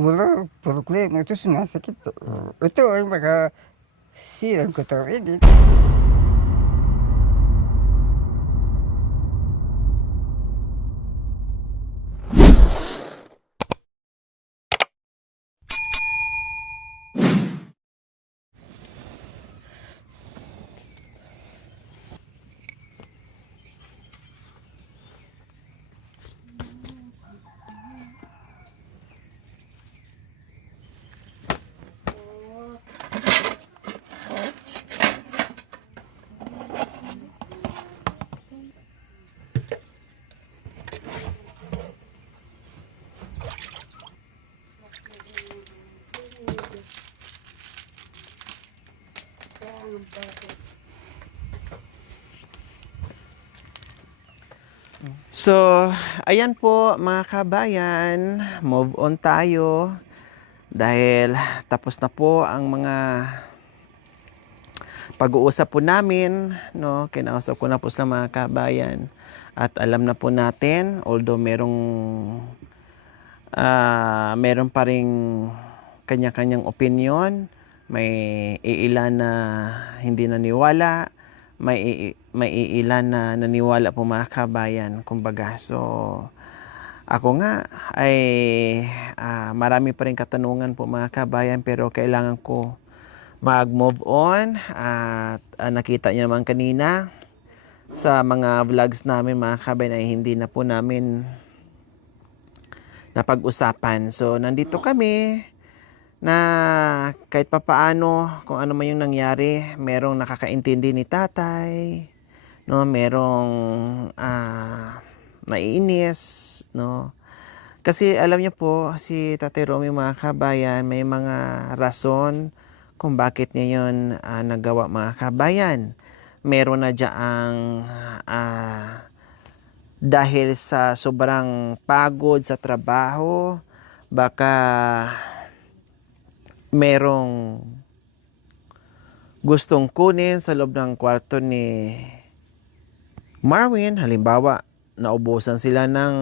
wala problema. Ito sumasakit. Ito ay makasilang ko ito. So, ayan po mga kabayan, move on tayo dahil tapos na po ang mga pag-uusap po namin, no? Kinausap ko na po sa mga kabayan at alam na po natin, although meron pa ring kanya-kanyang opinion, may iilan na hindi naniwala, may iilan na naniwala po mga kabayan, kumbaga. So, ako nga ay marami pa rin katanungan po mga kabayan, pero kailangan ko mag-move on at nakita niyo naman kanina sa mga vlogs namin mga kabayan ay hindi na po namin napag-usapan. So, nandito kami na kahit papaano kung ano man yung nangyari, merong nakakaintindi ni tatay, no, merong naiinis, no. Kasi alam niyo po si Tatay Romy mga kabayan, may mga rason kung bakit niya yun nagawa mga kabayan. Meron na diyaang dahil sa sobrang pagod sa trabaho, baka merong gustong kunin sa loob ng kwarto ni Marwin. Halimbawa, naubusan sila ng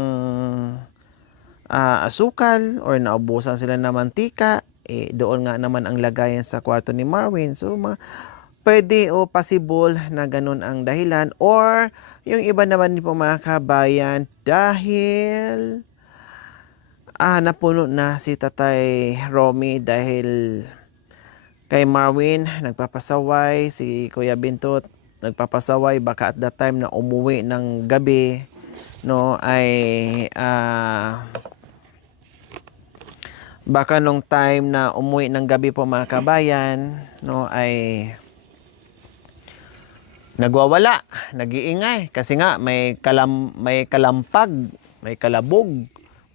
asukal or naubusan sila ng mantika. Doon nga naman ang lagayan sa kwarto ni Marwin. So, pwede o possible na ganun ang dahilan. Or, yung iba naman po mga kabayan, dahil napuno na si Tatay Romy dahil kay Marwin nagpapasaway, si Kuya Bintot nagpapasaway, baka at that time na umuwi ng gabi, no, ay baka nung time na umuwi ng gabi po mga kabayan, no, ay nagwawala, nag-iingay kasi nga may kalampag, may kalabog,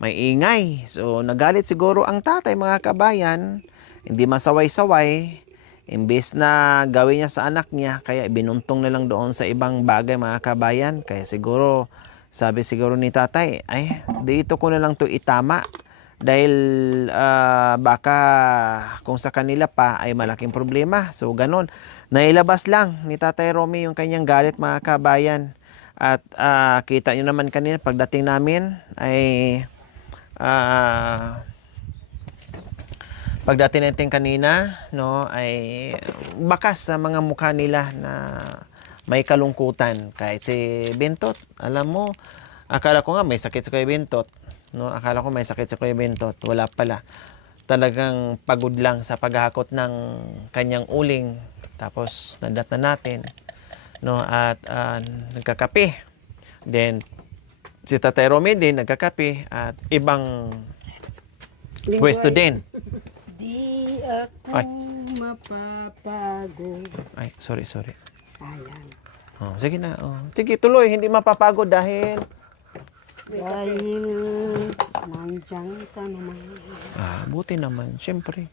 may ingay. So nagalit siguro ang tatay mga kabayan, hindi masaway-saway, imbes na gawin niya sa anak niya, kaya binuntong na lang doon sa ibang bagay mga kabayan. Kaya siguro, sabi siguro ni tatay, ay dito ko na lang to itama dahil baka kung sa kanila pa ay malaking problema. So ganon, nailabas lang ni Tatay Romy yung kanyang galit mga kabayan. At kita nyo naman kanina pagdating namin ay pagdating natin kanina, no, ay bakas sa mga mukha nila na may kalungkutan. Kahit si Bintot, alam mo, akala ko nga may sakit sa Kuya Bintot, no, akala ko may sakit sa Kuya Bintot, wala pala. Talagang pagod lang sa paghakot ng kanyang uling. Tapos nadat na natin, no, at nagkakape. Then si Tatay Romy din nagkakape at ibang pwesto din. Di ako mapapagod. Ay, sorry. Ayan. Oh, sige na. Oh. Sige, tuloy. Hindi mapapagod dahil Nandiyan ka naman. buti naman. Siyempre.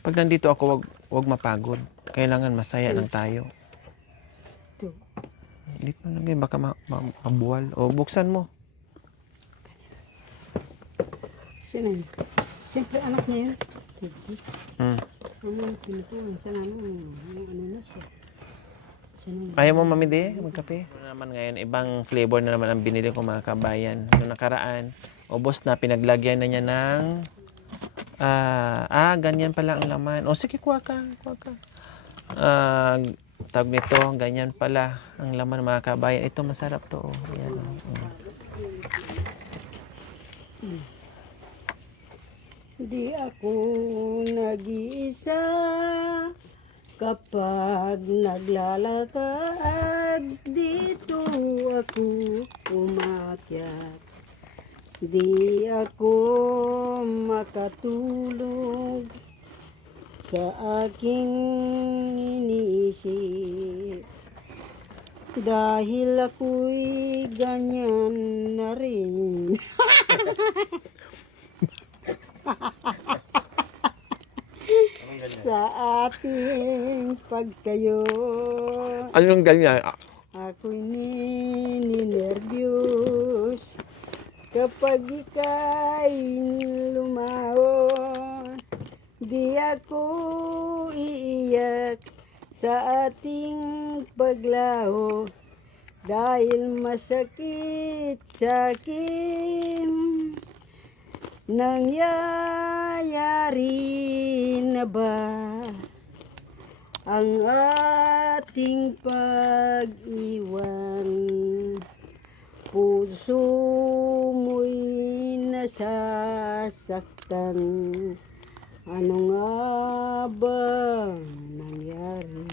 Pag nandito ako, wag mapagod. Kailangan masaya lang tayo. Hindi pa lang baka mabuwal. O, buksan mo. Sino yun? Siyempre anak niya yun. Hmm. Pinutuan sa namin. Ano na siya. Ayaw mo mamidi? Magkape? Naman ngayon, ibang flavor na naman ang binili ko mga kabayan. Noong nakaraan, ubos na, pinaglagyan na niya ng Ganyan pala ang laman. O sige, kuha ka, kuha ka. Tawag nito, ganyan pala ang laman mga kabayan. Ito masarap to. Oh. Ayan, oh. Di ako nag-iisa kapag naglalakad, dito ako umakyat. Di ako makatulog sa aking iniisip, dahil ako'y ganyan na rin. Sa ating pagkayo, Anong ganyan? ako'y ninenervyos kapag ika'y lumahon. Di ako iiyak sa ating paglaho, dahil masakit sa akin. Nangyayari na ba ang ating pag-iwan? Puso mo'y nasasaktan. Ano nga ba nangyari?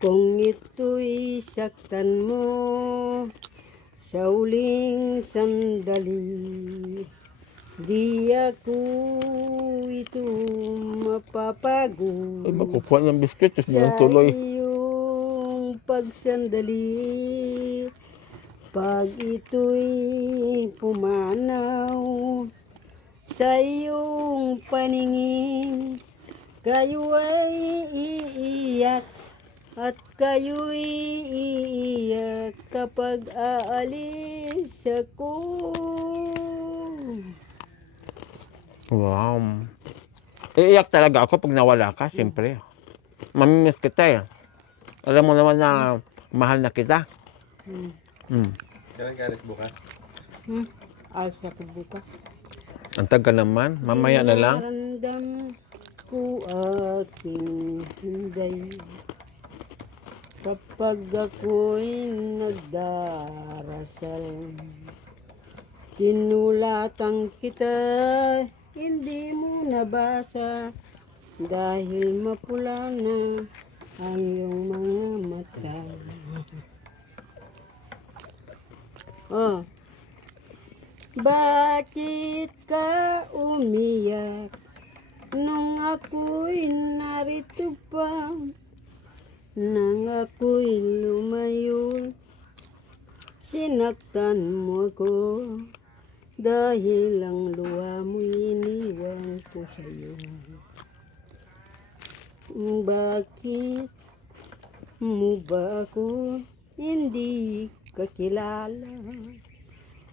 Kung ito'y saktan mo sa uling sandali, di ako ito mapapagod. Ay, makukuha ng biscuit. Tapos Sa nang tuloy. iyong pagsandali, pag ito'y pumanaw sa iyong paningin, kayo ay iiyak at kayo'y iiyak kapag aalis ako. Wow. Iiyak talaga ako pag nawala ka, siyempre. Mamimiss kita eh. Alam mo naman na mahal na kita. Kailan ka alis bukas? Alis ako bukas. Ang tagal naman. Mamaya na lang. Nararamdam ko aking hinday kapag ako'y nagdarasal. Sinulatan kita, hindi mo nabasa, dahil mapula na ang iyong mga mata. Bakit ka umiyak nung ako'y narito pa? Nang ako'y lumayo, sinaktan mo ko, dahil ang luha mo'y iniwan ko sa'yo. Bakit mo ba ako hindi kakilala?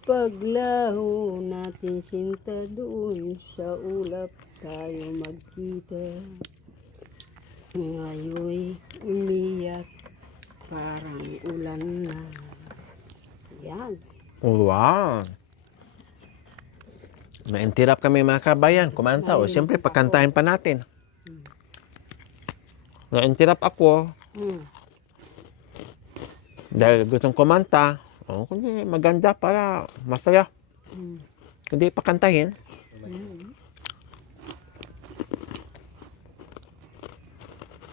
Paglaho natin sinta, doon sa ulap tayo magkita. Ngayon'y umiyak, parang ulan na. Yan. Wow. Naintirap kami mga kabayan. Kumanta. O siyempre, pagkantahin pa natin. Naintirap ako. Dahil gustong kumanta. O, kundi maganda para masaya. Kundi pakantahin.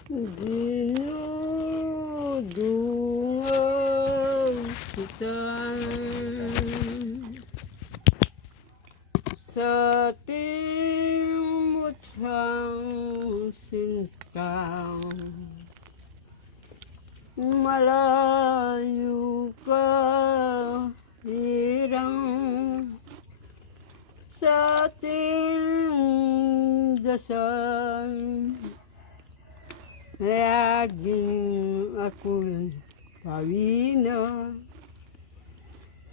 Dinudungan kita sa ating mutsang sinta. Malayo ka, hirang sa ating dasal. Laging ako'y pawina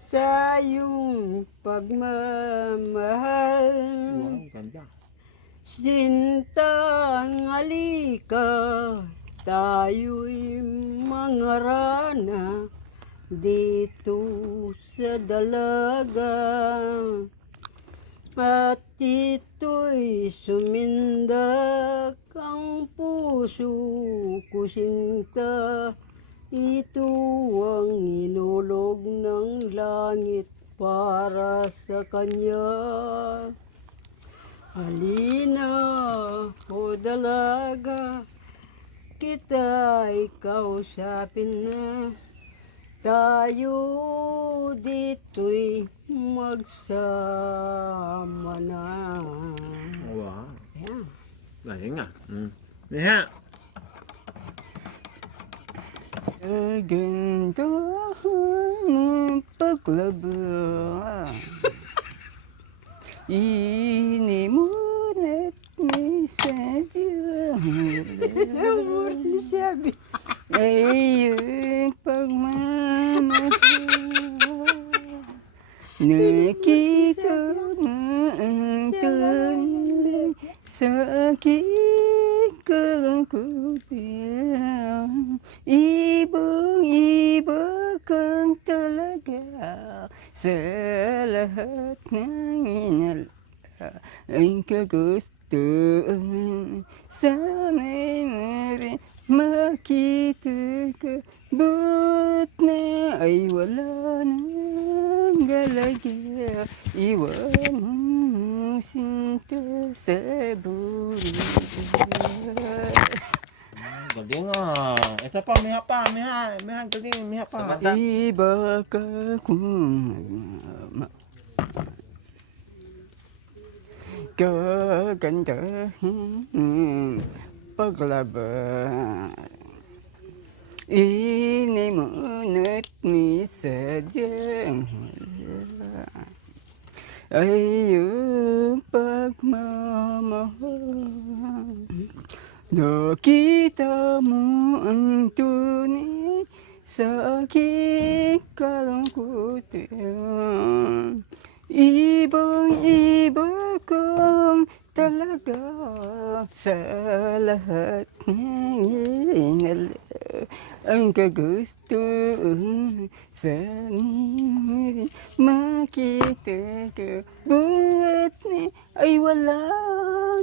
sa iyong pagmamahal. Ganda. Sinta, halika, tayo'y mangarana dito sa dalaga. At ito'y sumindak ang puso ko sinta. Ito ang inulog ng langit para sa kanya. Halina, o dalaga, kita'y kausapin na. Tayo dito'y magsama na. Wow. Ayan. Galing nga. Niha. Kagandahan ng paglaba, inimunat ni sadyang Sabi. ay iyong pagmamahal. Nakita na ang tunay sa aking kalungkutan. Ibang-iba kang talaga sa lahat ng inalaing kagustuhan. Sana'y marin makita ka, but na ay wala nang galagya. Iwanan mo sinta sa buhay. Galing ah. Isa pa, miha pa, miha. Miha, galing, miha pa. Iba ka kung kagandahan paglaban. Inimunat ni sadyang wala ay iyong pagmamahal. Nakita mo ang tunay sa aking kalungkutan. Ibang-iba kang talaga sa lahat ng inala ang kagustuhan. Sana'y makita ka, buhat ni ay wala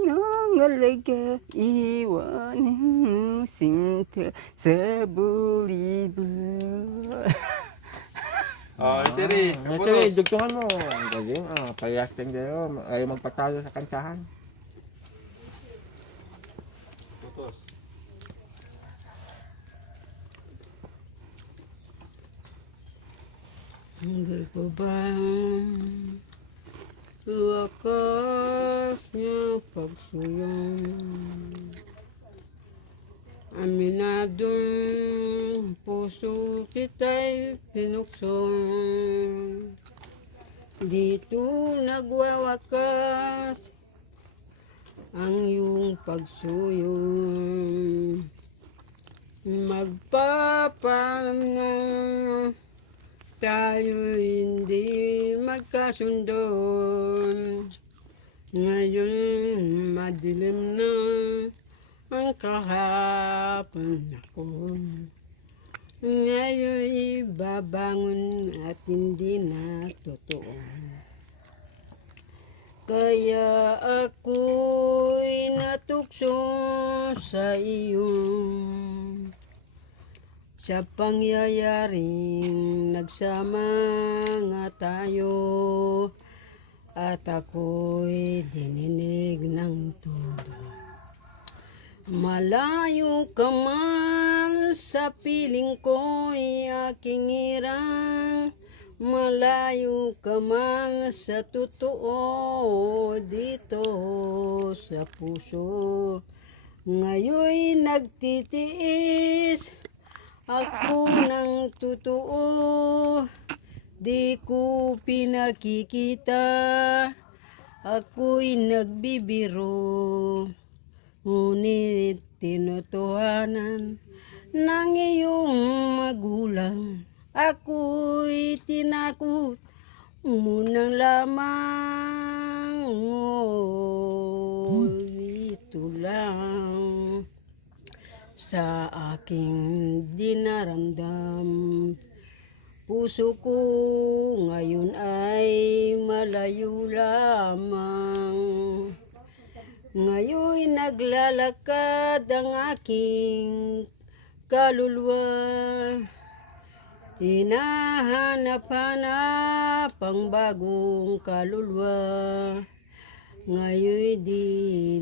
nang alaga. Iwanan mo sinta sa bulibag. Tiri, Ito, dugtungan mo. Ang galing ah. Payakting kayo. Ayaw magpatalo sa kantahan. Hindi ko ba wakas niya pagsulong? Aminadong puso kita'y tinuksong. Dito nagwawakas ang iyong pagsuyong. Magpapalam tayo hindi magkasundon. Ngayon madilim na ang kahapon ako. Ngayon ibabangon at hindi na totoo. Kaya ako'y natukso sa iyo, sa pangyayaring nagsama nga tayo, at ako'y dininig ng todo. Malayo ka man sa piling ko'y aking hirang, malayo ka man sa totoo dito sa puso. Ngayon'y nagtitiis ako ng totoo, di ko pinakikita, ako'y nagbibiro. Ngunit tinutuhanan ng iyong magulang, ako'y tinakot mo nang lamang. Ito lang sa aking dinaramdam, Puso ko ngayon ay malayo lamang. Ngayon'y naglalakad ang aking kaluluwa. Hinahanap-hanap ang bagong kaluluwa. Ngayon'y di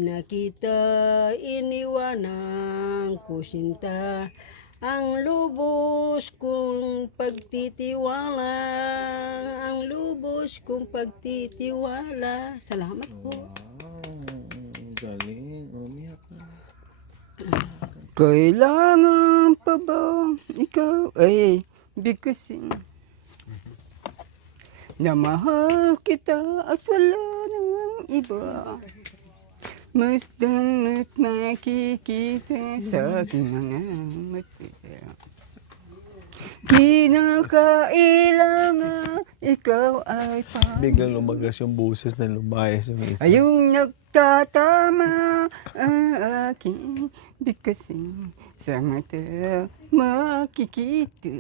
nakita, iniwanan ko sinta ang lubos kong pagtitiwala. Ang lubos kong pagtitiwala. Salamat po. Galing. Umiyak na. Kailangan pa ba ikaw ay bigkasin na mahal kita at wala nang iba? Mas danat nakikita sa aking mga mata. Di na kailangan ikaw ay pa. Biglang lumagas yung boses na lumayas yung isa. Ayong nagtatama ang aking bigkasin sa mata makikita.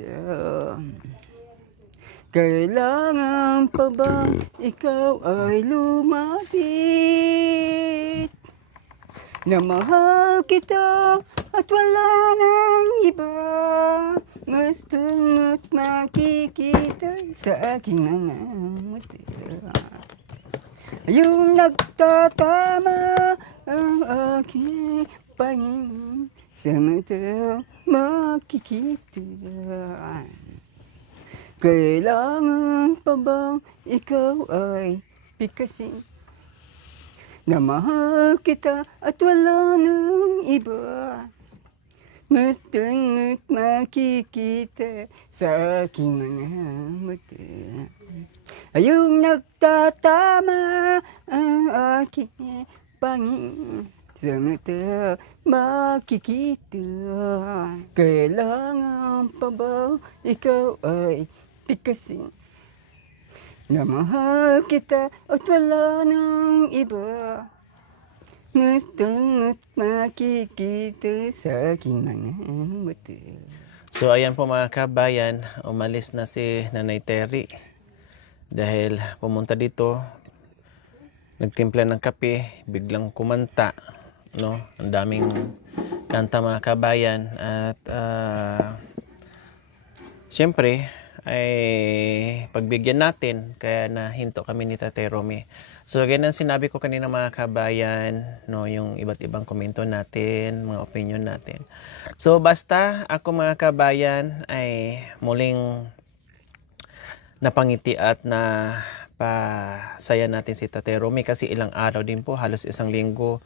Kailangan pa ba ikaw ay lumapit na mahal kita at wala nang iba? Mas tunot makikita sa aking mga mata. Yung nagtatama ang aking pangin sa mata makikita. Kailangan pa bang ikaw ay pikasin na mahal kita at wala nang iba? Mas tunot makikita sa aking mga mata. Ayong nagtatama ang aking pangin sa mata makikita. Kailangan pa ba ikaw ay pikasin na mahal kita at wala nang iba? Mas tunot makikita sa aking mga mata. So ayan po mga kabayan, umalis na si Nanay Terry dahil pumunta dito, nagtimpla ng kape, biglang kumanta, no? Ang daming kanta mga kabayan at siyempre ay pagbigyan natin, kaya nahinto kami ni Tatay Romy. So again, ang sinabi ko kanina mga kabayan, no, yung iba't ibang komento natin, mga opinion natin. So basta ako mga kabayan ay muling napangiti at na pasaya natin si Tatay Romy kasi ilang araw din po, halos isang linggo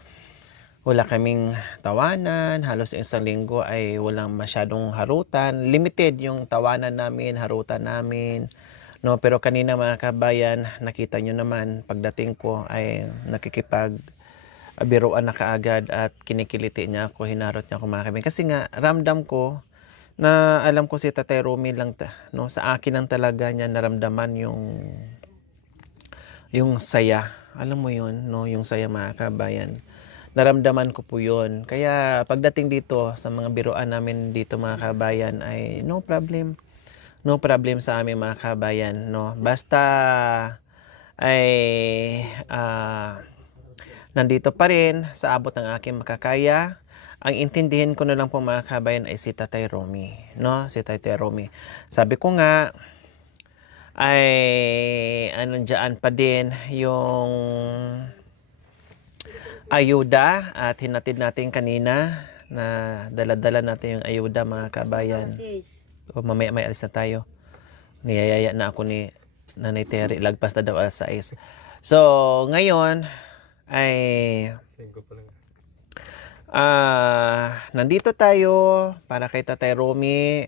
wala kaming tawanan, halos isang linggo ay walang masyadong harutan, limited yung tawanan namin, harutan namin, no? Pero kanina mga kabayan, nakita nyo naman pagdating ko ay nakikipag biruan na kaagad at kinikiliti niya ako, hinarot niya ako mga kabayan kasi nga ramdam ko na alam ko si Tatay Romy lang, no, sa akin lang talaga niya naramdaman yung saya. Alam mo yun, no, yung saya mga kabayan. Naramdaman ko po yun. Kaya pagdating dito sa mga biruan namin dito mga kabayan ay no problem. No problem sa amin mga kabayan, no. Basta ay nandito pa rin sa abot ng aking makakaya. Ang intindihin ko na lang po mga kabayan ay si Tatay Romy, no? Si Tatay Romy. Sabi ko nga ay andiyan pa din yung ayuda at hinatid natin kanina na dala-dala natin yung ayuda mga kabayan. O mamaya may alis na tayo. Niyayaya na ako ni Nanay Terry, lagpas na daw alas 6. So ngayon ay nandito tayo para kay Tatay Romy,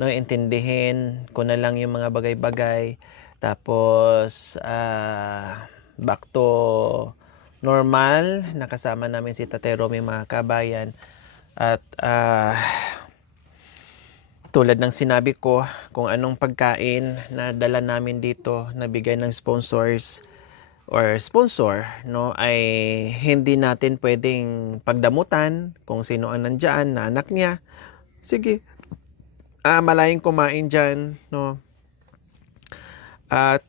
no, intindihin ko na lang yung mga bagay-bagay, tapos back to normal, nakasama namin si Tatay Romy mga kabayan. At tulad ng sinabi ko, kung anong pagkain na dala namin dito, nabigay ng sponsors or sponsor, no, ay hindi natin pwedeng pagdamutan kung sino ang nandyan na anak niya. Sige, malayang kumain dyan, no. At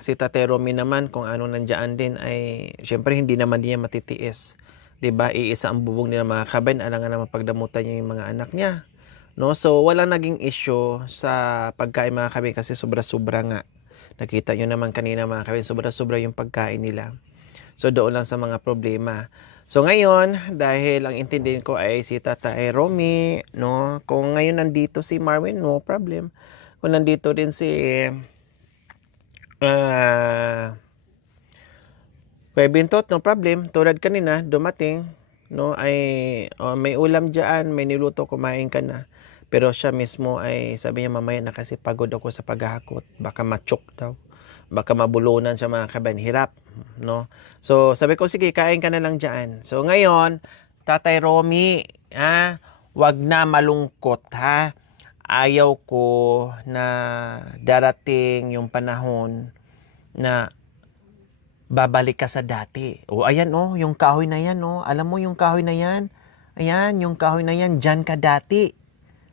si Tate Romy naman kung ano nandiyan din ay syempre hindi naman niya matitiis. 'Di ba? Iisa ang bubong nila mga kabayan, alangan naman pagdamutan niya yung mga anak niya. No? So wala naging issue sa pagkain mga kabayan kasi sobra-sobra nga. Nakita niyo naman kanina mga kabayan, sobra-sobra yung pagkain nila. So doon lang sa mga problema. So ngayon, dahil ang intindihin ko ay si Tatay Romy, no? Kung ngayon nandito si Marvin, no problem. Kung nandito din si Kuya Bintot, no problem. Tulad kanina, dumating, no, ay may ulam dyan, may niluto, kumain ka na. Pero siya mismo ay sabi niya mamaya na kasi pagod ako sa paghahakot. Baka machok daw. Baka mabulunan sa mga kabayan. Hirap, no? So, sabi ko, sige, kain ka na lang dyan. So, ngayon, Tatay Romy, wag na malungkot, ha? Ayaw ko na darating yung panahon na babalik ka sa dati. O, ayan, yung kahoy na yan, Alam mo yung kahoy na yan? Ayan, yung kahoy na yan, dyan ka dati.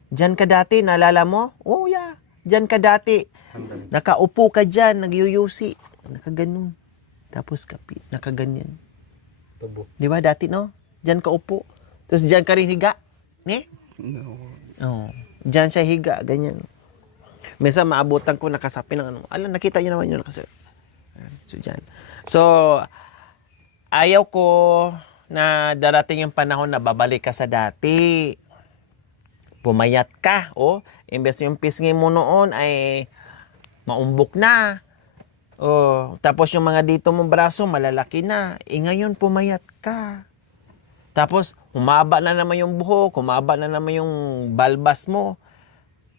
Dyan ka dati, naalala mo? Oh, yeah. Dyan ka dati. Nakaupo ka dyan, nagyuyusi. Nakaganon. Tapos kapit, nakaganyan. Di ba dati, no? Dyan ka upo. Tapos dyan ka rin higa. Ne? No. Oh. Dyan siya higa, ganyan. Minsan maabutan ko nakasapi ng ano. Alam, nakita niyo naman yun nakasapi. So, dyan. So, ayaw ko na darating yung panahon na babalik ka sa dati. Pumayat ka, imbes yung pisngi mo noon ay maumbok na. Tapos yung mga dito mong braso malalaki na. Ngayon pumayat ka. Tapos humaba na naman yung buhok, humaba na naman yung balbas mo.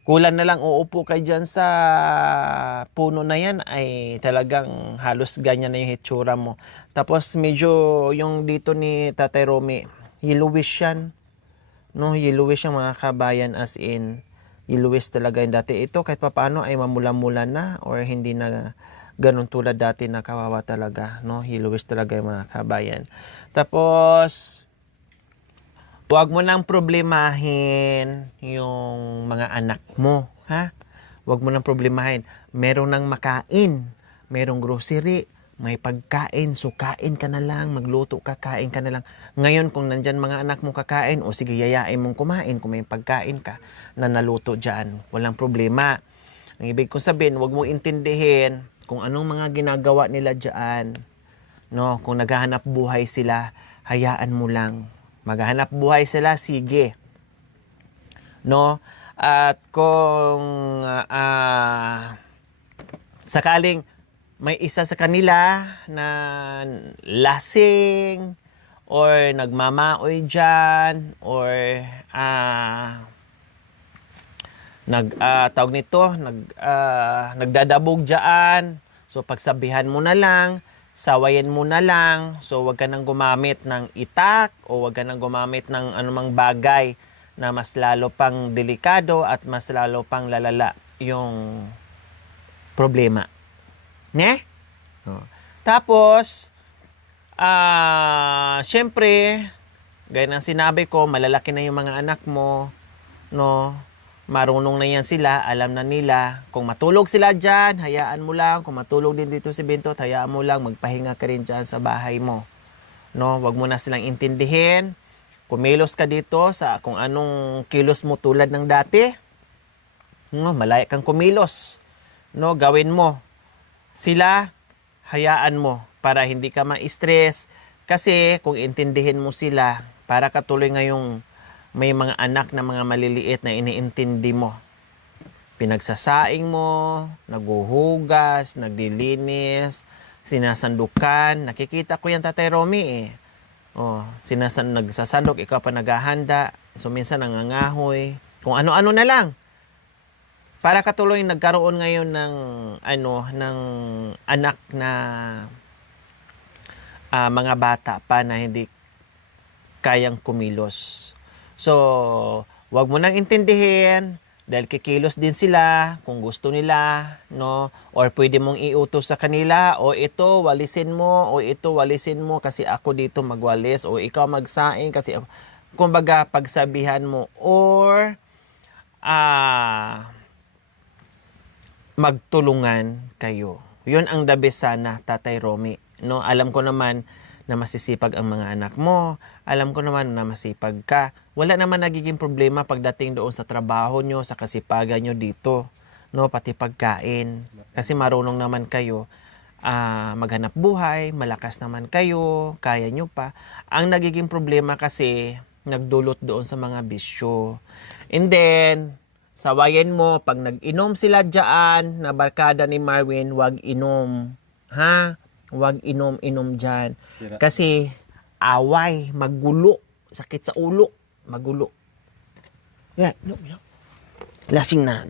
Kulang na lang uupo ka dyan sa puno na yan ay talagang halos ganyan na yung hitsura mo. Tapos medyo yung dito ni Tatay Romy, yellowish yan. No, yellowish yung mga kabayan as in yellowish talaga yung dati. Ito kahit papaano ay mamula-mula na or hindi na ganun tulad dati na kawawa talaga. No, yellowish talaga yung mga kabayan. Tapos, huwag mo nang problemahin yung mga anak mo. Ha? Huwag mo nang problemahin. Meron nang makain. Merong grocery. May pagkain, so kain ka na lang, magluto ka, kain ka na lang. Ngayon, kung nandyan mga anak mo kakain, o sige, yayain mong kumain kung may pagkain ka na naluto dyan. Walang problema. Ang ibig kong sabihin, huwag mong intindihin kung anong mga ginagawa nila dyan. No? Kung naghahanap buhay sila, hayaan mo lang. Maghahanap buhay sila, sige. No? At kung sakaling may isa sa kanila na lasing or nagmamaoy dyan or nagdadabog dyan. So pagsabihan mo na lang, sawayan mo na lang. So wag ka nang gumamit ng itak o wag ka nang gumamit ng anumang bagay na mas lalo pang delikado at mas lalo pang lalala yung problema. Ne? Tapos, syempre, gaya ng sinabi ko, malalaki na yung mga anak mo, no? Marunong na yan sila, alam na nila. Kung matulog sila dyan, hayaan mo lang. Kung matulog din dito si Bintot, hayaan mo lang. Magpahinga ka rin dyan sa bahay mo. No? Wag mo na silang intindihin. Kumilos ka dito sa kung anong kilos mo tulad ng dati. No? Malaya kang kumilos. No? Gawin mo. Sila, hayaan mo para hindi ka ma-stress. Kasi kung intindihin mo sila, para katuloy ngayong may mga anak na mga maliliit na iniintindi mo. Pinagsasaing mo, naguhugas, nagdilinis, sinasandukan. Nakikita ko yan, Tatay Romy nagsasandok, ikaw pa naghahanda. So minsan nangangahoy. Kung ano-ano na lang. Para katuloy nagkaroon ngayon ng ng anak na mga bata pa na hindi kayang kumilos. So, wag mo nang intindihin dahil kikilos din sila kung gusto nila, no? Or pwede mong iutos sa kanila, o ito walisin mo, o ito walisin mo kasi ako dito magwalis, o ikaw magsaing kasi ako. Kumbaga pagsabihan mo or magtulungan kayo. Yun ang the best sana, Tatay Romy. No, alam ko naman na masisipag ang mga anak mo. Alam ko naman na masipag ka. Wala naman nagiging problema pagdating doon sa trabaho nyo, sa kasipagan nyo dito. No, pati pagkain. Kasi marunong naman kayo maghanap buhay, malakas naman kayo, kaya nyo pa. Ang nagiging problema kasi nagdulot doon sa mga bisyo. And then, sawayan mo, pag nag-inom sila dyan, na barkada ni Marwin, wag inom. Ha? Wag inom dyan. Kasi, away, magulo, sakit sa ulo, magulo. Yeah, no. Lasing na.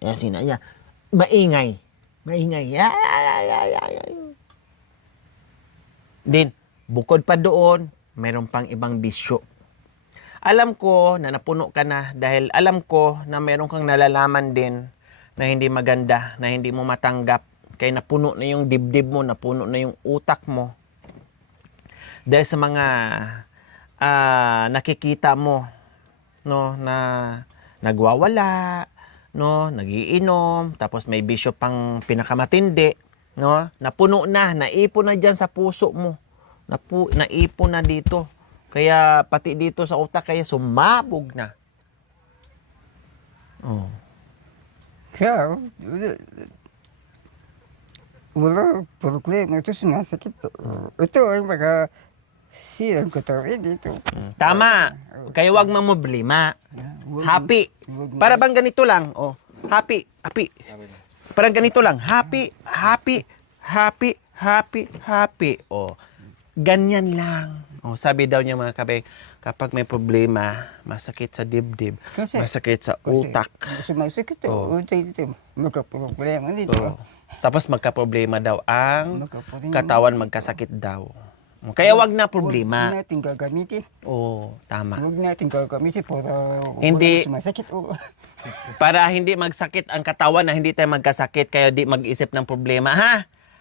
Yeah. Maingay. Yeah. Din, bukod pa doon, mayroon pang ibang bisyo. Alam ko na napuno ka na dahil alam ko na mayroon kang nalalaman din na hindi maganda, na hindi mo matanggap. Kaya napuno na yung dibdib mo, napuno na yung utak mo. Dahil sa mga nakikita mo, no, na nagwawala, no, nagiinom, tapos may bisyo pang pinakamatindi, no, napuno na, naipon na dyan sa puso mo. Naipon na dito. Kaya pati dito sa utak, kaya sumabog na. Oh. Kaya, wala problema. Ito sumasakit. Ito ay mga silang ko to. Dito. Tama. Kaya wag mamblema. Happy. Para bang ganito lang. Oh. Happy. Parang ganito lang. Happy. Oh. Ganyan lang. Oh, sabi daw niya mga kabay, kapag may problema, masakit sa dibdib, masakit sa utak. Sumasakit. Oh. Dito. Magka-problema dito. Oh. Tapos magka-problema daw ang katawan, magkasakit daw. Kaya wag na problema. Huwag natin gagamitin. Oo, tama. Huwag natin gagamitin para Hindi. walang sumasakit. Para hindi magsakit ang katawan na hindi tayo magkasakit, kaya di mag-isip ng problema, ha?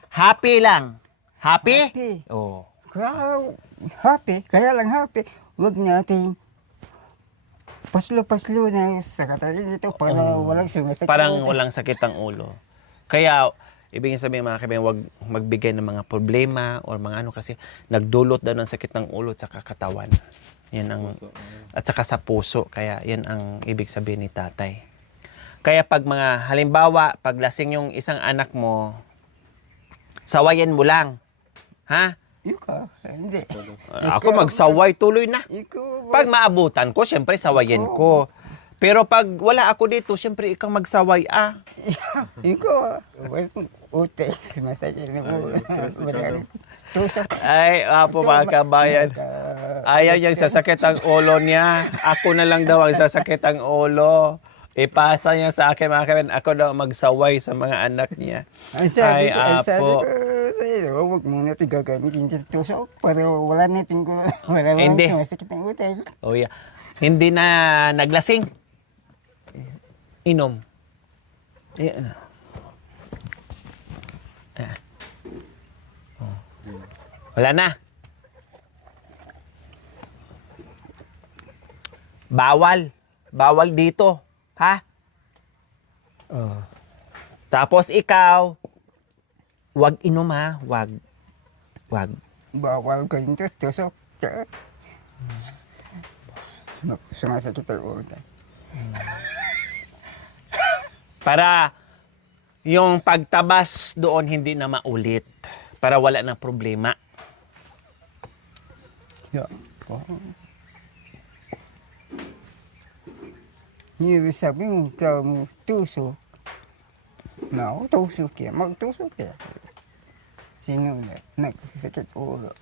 Happy lang. Happy? Happy. Oo. Kaya lang happy. Huwag natin paslo-paslo na sa katawan dito para walang sumasakit. Parang walang sakit ang ulo. Kaya, ibig sabihin mga kaibigan, wag magbigay ng mga problema or mga ano kasi nagdulot daw ng sakit ng ulo at saka katawan. Yan ang, at saka sa puso. Kaya yan ang ibig sabihin ni tatay. Kaya pag mga halimbawa, pag lasing yung isang anak mo, sawayan mo lang. Ha? Ikaw, hindi. Ako magsaway tuloy na. Ikaw, Pag maabutan ko, syempre sawayan ko. Pero pag wala ako dito, syempre ikaw magsaway ikaw, ute, sumasakit na mo. Ay, apo mga kabayan. Ayaw niyang sasakit ang ulo niya. Ako na lang daw ang sasakit ang ulo. Ipasa niya sa akin mga kabayan. Ako daw magsaway sa mga anak niya. Ay, apo. Huwag mo natin gagamitin dyan tusok para wala natin Hindi. sumasakit ang ute. Oh yeah. Hindi na naglasing. Inom. Yeah. Wala na. Bawal dito. Ha? Tapos ikaw, wag inom ha. Wag. Bawal ka yung tusok. Sumasakit ang ute. Para yung pagtabas doon hindi na maulit. Para wala na problema. Yeah. Yung sabi mo, kung tusok, tusok yan, magtusok yan. Sino na, nagsasakit ulo.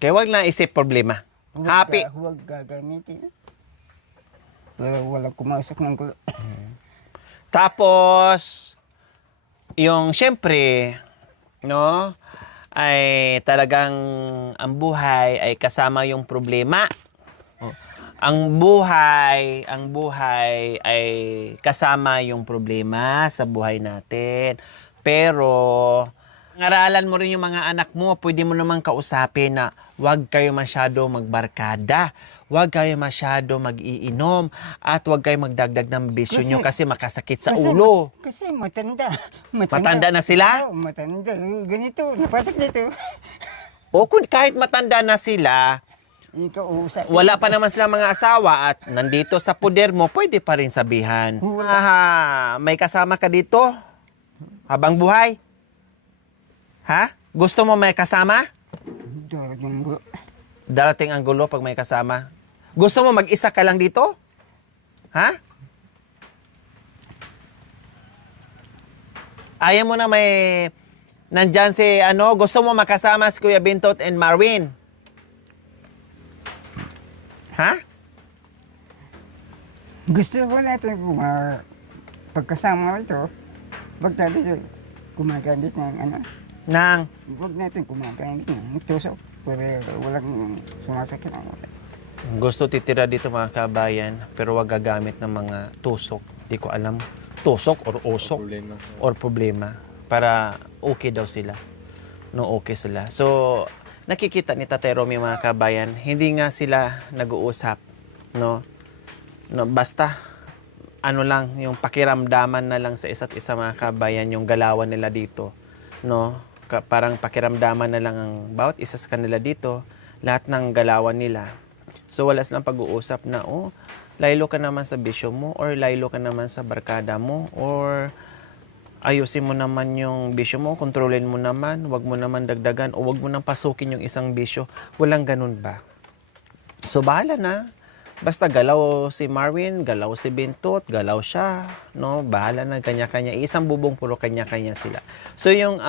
Kaya wag na isip problema. Happy. Huwag gagamitin. Wala kumasok ng gulo. Tapos, yung syempre, no, ay talagang ang buhay ay kasama yung problema. Ang buhay ay kasama yung problema sa buhay natin. Pero, Ngaralan mo rin yung mga anak mo, pwede mo namang kausapin na huwag kayo masyado magbarkada, huwag kayo masyado mag-iinom, at huwag kayo magdagdag ng bisyo nyo kasi makasakit sa ulo. Kasi matanda. Matanda na sila? Oo, matanda. Ganito, napasok dito. O kung kahit matanda na sila, Ikaw usap. wala pa naman silang mga asawa at nandito sa poder mo, pwede pa rin sabihan. May kasama ka dito? Habang buhay? Ha? Gusto mo may kasama? Darating ang gulo pag may kasama. Gusto mo mag-isa ka lang dito? Ha? Ayaw mo na may... Nandyan si gusto mo makasama si Kuya Bintot and Marwin? Ha? Gusto po natin pagkasama ito, wag tayo gumagamit ng Nang... Huwag natin gumagamit ng tusok para walang sumasakit ang ulo. Gusto titira dito mga kabayan, pero wag gagamit ng mga tusok. Di ko alam. Tusok or usok or problema. Para okay daw sila. No, okay sila. So, nakikita ni Tatay Romy mga kabayan, hindi nga sila nag-uusap. No? Basta, lang, yung pakiramdaman na lang sa isa't isa mga kabayan, yung galawan nila dito. No? Parang pakiramdaman na lang ang bawat isa sa kanila dito, lahat ng galawan nila. So wala silang pag-uusap na, laylo ka naman sa bisyo mo, or laylo ka naman sa barkada mo, or ayusin mo naman yung bisyo mo, kontrolin mo naman, wag mo naman dagdagan, o wag mo nang pasukin yung isang bisyo. Walang ganun ba? So bahala na. Basta galaw si Marwin, galaw si Bintot, galaw siya, no? Bahala na kanya-kanya. Isang bubong puro kanya-kanya sila. So yung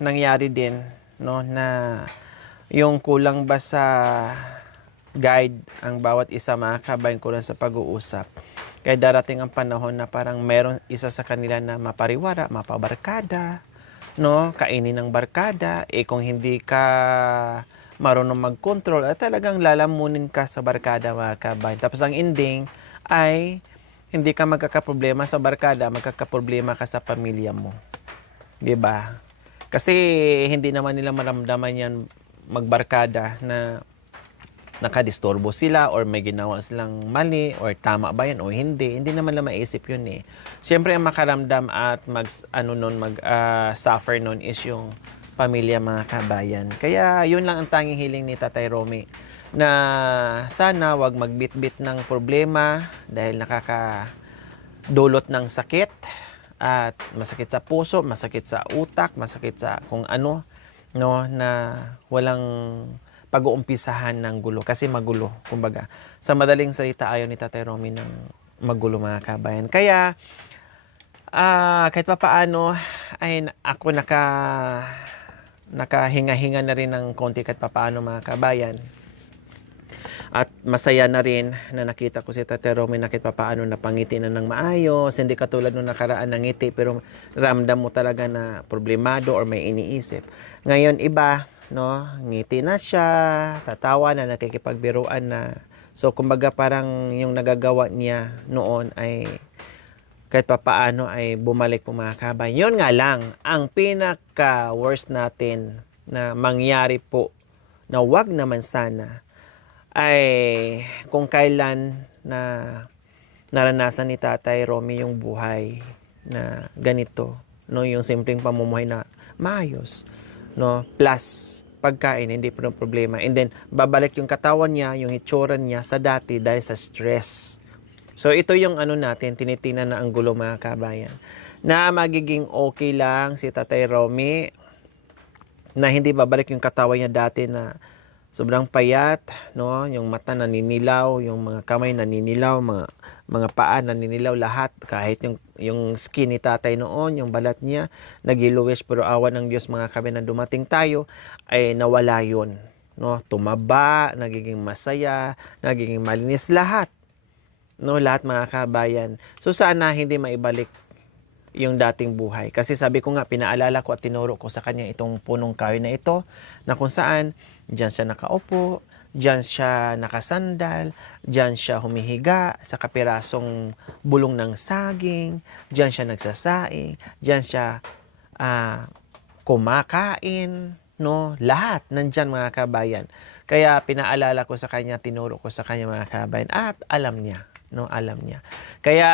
nangyari din, no, na yung kulang ba sa guide ang bawat isa mga kabayan, kulang sa pag-uusap. Kaya darating ang panahon na parang meron isa sa kanila na mapariwara, mapabarkada, no, kainin ng barkada, kung hindi ka marunong mag-control, at talagang lalamunin ka sa barkada mga kabayan. Tapos ang ending ay hindi ka magkakaproblema sa barkada, magkakaproblema ka sa pamilya mo. 'Di ba? Kasi hindi naman nila maramdaman yan magbarkada na nakadisturbo sila or may ginawa silang mali or tama ba yan o hindi. Hindi naman lang maisip yun eh. Siyempre ang makaramdam at suffer nun is yung pamilya mga kabayan. Kaya yun lang ang tanging hiling ni Tatay Romy, na sana wag magbitbit ng problema dahil nakakadulot ng sakit at masakit sa puso, masakit sa utak, masakit sa kung ano, no, na walang pag-uumpisahan ng gulo kasi magulo. Kumbaga, sa madaling salita ayaw ni Tatay Romy ng magulo mga kabayan. Kaya kahit pa paano ay ako nakahinga-hinga na rin ng konti kahit pa paano mga kabayan. At masaya na rin na nakita ko si Tatay Romy na kahit pa paano napangiti na ng maayos. Hindi katulad nung nakaraan ng ngiti pero ramdam mo talaga na problemado or may iniisip. Ngayon iba, no, ngiti na siya, tatawa na, nakikipagbiruan na. So kumbaga parang yung nagagawa niya noon ay kahit papaano ay bumalik po mga kabayan. Yun nga lang, ang pinaka-worst natin na mangyari po na wag naman sana ay kung kailan na naranasan ni Tatay Romy yung buhay na ganito, no, yung simpleng pamumuhay na maayos, no, plus pagkain, hindi pa problema. And then babalik yung katawan niya, yung itsura niya sa dati dahil sa stress. So ito yung natin, tinitingnan na ang gulo mga kabayan, na magiging okay lang si Tatay Romy, na hindi babalik yung katawan niya dati na sobrang payat, no, yung mata naninilaw, yung mga kamay naninilaw, mga paa naninilaw, lahat, kahit yung skin ni Tatay noon, yung balat niya nagiluwis, pero awa ng Diyos mga kabayan na dumating tayo ay nawala yun, no, tumaba, nagiging masaya, nagiging malinis lahat. No, lahat mga kabayan. So sana hindi maibalik yung dating buhay. Kasi sabi ko nga, pinaalala ko at tinuro ko sa kanya itong punong kahoy na ito, na kung saan, diyan siya nakaupo, Diyan siya nakasandal, diyan siya humihiga sa kapirasong bulong ng saging, diyan siya nagsasaing, diyan siya kumakain, no? Lahat nandyan mga kabayan. Kaya pinaalala ko sa kanya, tinuro ko sa kanya mga kabayan at alam niya, no? Alam niya. Kaya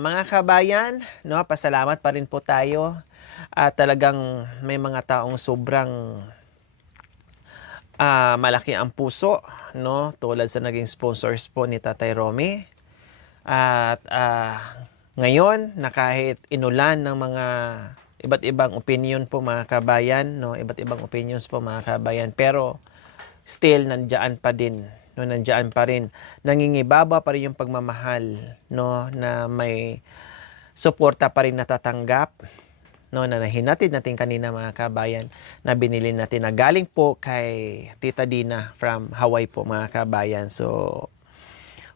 mga kabayan, no, pasalamat pa rin po tayo at talagang may mga taong sobrang malaki ang puso, no? Tulad sa naging sponsors po ni Tatay Romy. At ngayon, na kahit inulan ng mga iba't ibang opinion po mga kabayan, no? Iba't ibang opinions po mga kabayan, pero still nandiyan pa din, no? Nandiyan pa rin. Nangingibaba pa rin yung pagmamahal, no? Na may suporta pa rin natatanggap, no? Na nahinatid natin kanina mga kabayan, na binili natin na galing po kay Tita Dina from Hawaii po mga kabayan. So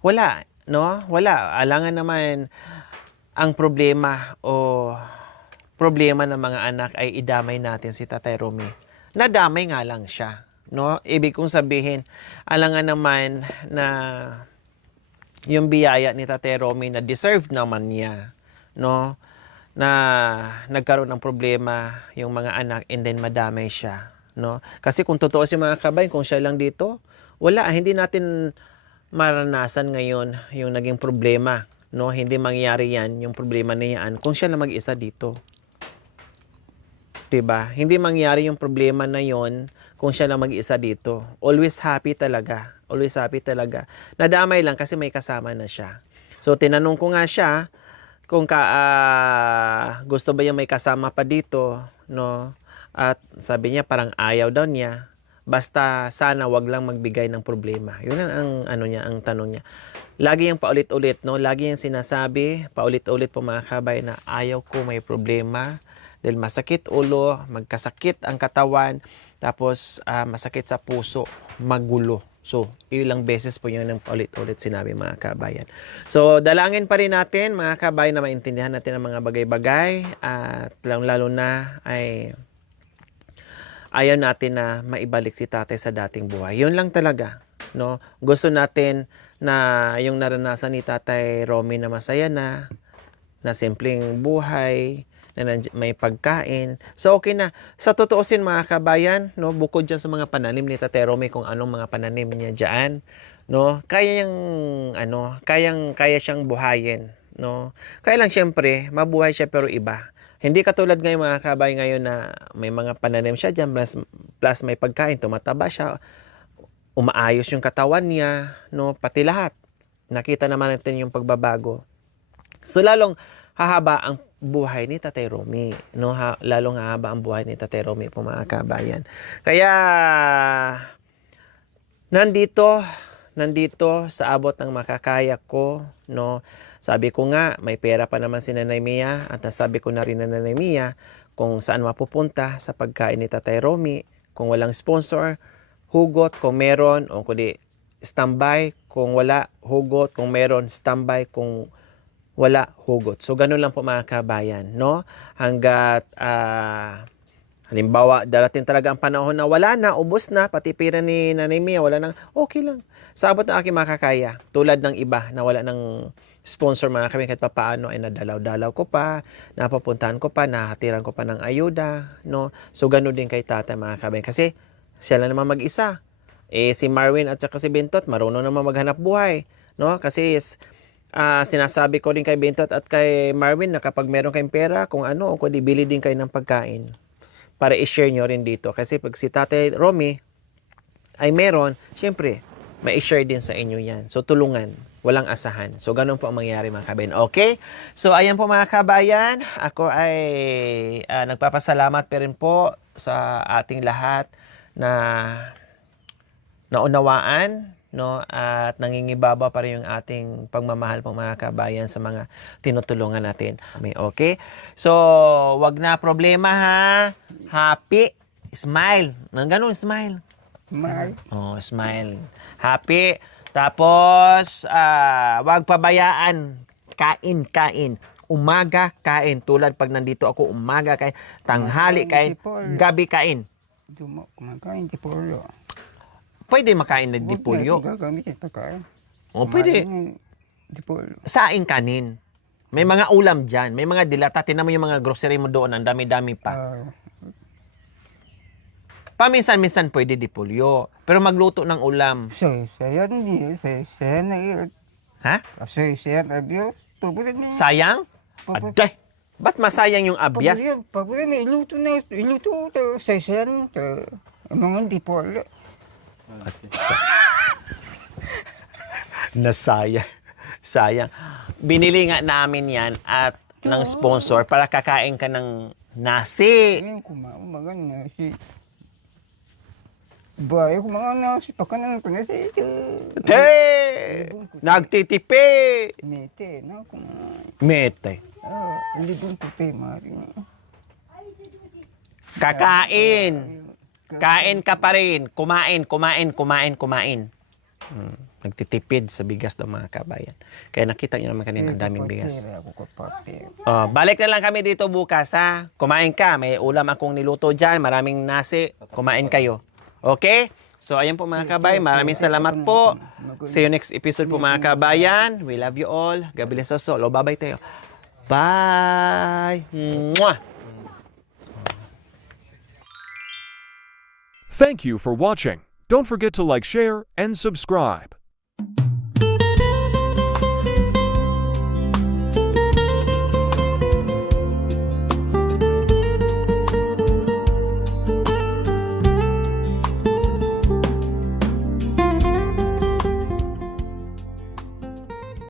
wala, no? Wala. Alangan naman ang problema o problema ng mga anak ay idamay natin si Tatay Romy. Nadamay nga lang siya, no? Ibig kong sabihin, alangan naman na yung biyaya ni Tatay Romy na deserve naman niya, no? Na nagkaroon ng problema yung mga anak and then madamay siya, no? Kasi kung totoo si mga kabayan, kung siya lang dito, wala, hindi natin maranasan ngayon yung naging problema, no? Hindi mangyari yan, yung problema na yan, kung siya lang mag-isa dito. 'Di ba? Hindi mangyari yung problema na yon kung siya lang mag-isa dito. Always happy talaga. Always happy talaga. Nadamay lang kasi may kasama na siya. So tinanong ko nga siya kung gusto ba niya may kasama pa dito, no? At sabi niya parang ayaw daw niya. Basta sana wag lang magbigay ng problema. Yun ang ang tanong niya. Lagi yung paulit-ulit, no? Lagi yung sinasabi, paulit-ulit po mga kabayan na ayaw ko may problema. Dahil masakit ulo, magkasakit ang katawan, tapos masakit sa puso, magulo. So, ilang beses po yun ang ulit-ulit sinabi mga kabayan. So, dalangin pa rin natin mga kabayan na maintindihan natin ang mga bagay-bagay at lalo na ay ayaw natin na maibalik si tatay sa dating buhay. Yun lang talaga, no? Gusto natin na yung naranasan ni Tatay Romy na masaya na simpleng buhay, na may pagkain. So okay na. Sa totoosin mga kabayan, no, bukod dyan sa mga pananim ni Tatay Romy, kung anong mga pananim niya diyan, no, kaya siyang buhayin, no. Kaya lang siyempre, mabuhay siya pero iba. Hindi katulad ngayon mga kabayan ngayon na may mga pananim siya diyan plus may pagkain, tumataba siya, umaayos yung katawan niya, no, pati lahat. Nakita naman natin yung pagbabago. So lalong hahaba ang buhay ni Tatay Romy, no? Lalong hahaba ang buhay ni Tatay Romy po mga kabayan. Kaya nandito sa abot ng makakaya ko, no? Sabi ko nga, may pera pa naman si Nanay Mia at nasabi ko na rin na Nanay Mia kung saan mapupunta sa pagkain ni Tatay Romy. Kung walang sponsor, hugot kung meron, o kundi standby kung wala, hugot kung meron, standby kung wala, hugot. So, ganun lang po mga kabayan, no? Hanggat, halimbawa, darating talaga ang panahon na wala na, ubos na, pati pira ni Nanay Mia, wala nang, okay lang. Sa abot na aking makakaya, tulad ng iba na wala ng sponsor mga kami, kahit papaano ay nadalaw-dalaw ko pa, napapuntahan ko pa, nahatiran ko pa ng ayuda, no? So, ganun din kay tatay mga kabayan. Kasi, siya lang naman mag-isa. Si Marwin at saka si Bintot, marunong naman maghanap buhay, no? Kasi, sinasabi ko rin kay Bintot at kay Marwin na kapag meron kayong pera, kung ano, o kundi bili din kayo ng pagkain para i-share nyo rin dito. Kasi pag si Tatay Romy ay meron, syempre, may i-share din sa inyo yan. So, tulungan. Walang asahan. So, ganun po ang mangyayari mga kabayan. Okay? So, ayan po mga kabayan. Ako ay nagpapasalamat pa rin po sa ating lahat na naunawaan, no, at nangingibaba pa rin yung ating pagmamahal po mga kabayan sa mga tinutulungan natin. Okay? So, wag na problema ha. Happy. Smile. Nang ganun, smile. Smile. Oh, smile. Happy. Tapos, wag pabayaan. Kain. Umaga, kain. Tulad pag nandito ako, umaga kain. Tanghali kain. Gabi kain. Kumakain, tipolo. pwede makain ng dipolyo. Gagamitin pagkain. O pwede. Dipolyo. Saing kanin. May mga ulam dyan. May mga dilata. Tinan mo yung mga grocery mo doon. Ang dami-dami pa. Paminsan-minsan pwede dipolyo. Pero magluto ng ulam. Sayan niya. Sayan na yun. Ha? Sayan abyo. Pabulan niya. Sayang? Aday! Ba't masayang yung abyas? Pabulan na iluto na. Iluto. Sayan. Mga dipolyo. Nasayang. Sayang. Binili nga namin yan at ng sponsor para kakain ka ng nasi. Ngayon kumamagan na si... Bayo kumakan na si pakanan ko na si... Te! Nagtitipi! Mete na kumakan. Mete. Libong puti maring. Kakain. Kain ka pa rin. Kumain. Nagtitipid sa bigas ng mga kabayan. Kaya nakita nyo naman kanina ang daming bigas. Balik na lang kami dito bukas ha. Kumain ka. May ulam akong niluto dyan. Maraming nasi. Kumain kayo. Okay? So ayan po mga kabayan. Maraming salamat po. See you next episode po mga kabayan. We love you all. God bless us all. Bye-bye tayo. Bye! Mwah! Thank you for watching. Don't forget to like, share, and subscribe.